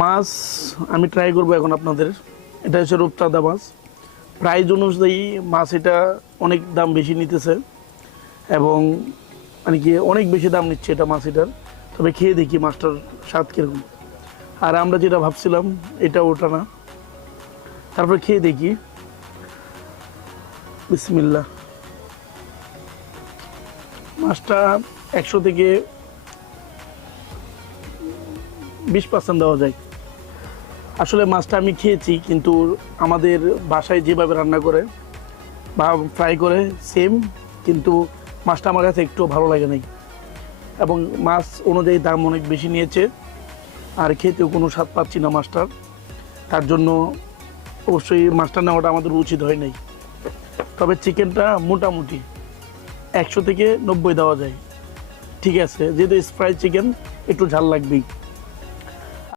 মাছ আমি ট্রাই করবো এখন আপনাদের। এটা হচ্ছে রূপচাঁদা মাছ। প্রাইস অনুযায়ী মাছ এটা অনেক দাম বেশি নিতেছে, এবং মানে কি অনেক বেশি দাম নিচ্ছে এটা মাছ এটার। তবে খেয়ে দেখি মাছটার স্বাদ কীরকম। আর আমরা যেটা ভাবছিলাম এটা ওটা না। তারপরে খেয়ে দেখি। বিসমিল্লাহ। মাছটা 100 থেকে 20% দেওয়া যায়। আসলে মাছটা আমি খেয়েছি, কিন্তু আমাদের বাসায় যেভাবে রান্না করে বা ফ্রাই করে সেম, কিন্তু মাছটা আমার কাছে একটু ভালো লাগে নাই, এবং মাছ অনুযায়ী দাম অনেক বেশি নিয়েছে। আর খেতেও কোনো স্বাদ পাচ্ছি না মাছটার। তার জন্য অবশ্যই মাছটা নেওয়াটা আমাদের উচিত হয় নাই। তবে চিকেনটা মোটামুটি 100 থেকে 90 দেওয়া যায়, ঠিক আছে। যেহেতু স্প্রাই চিকেন, একটু ঝাল লাগবেই।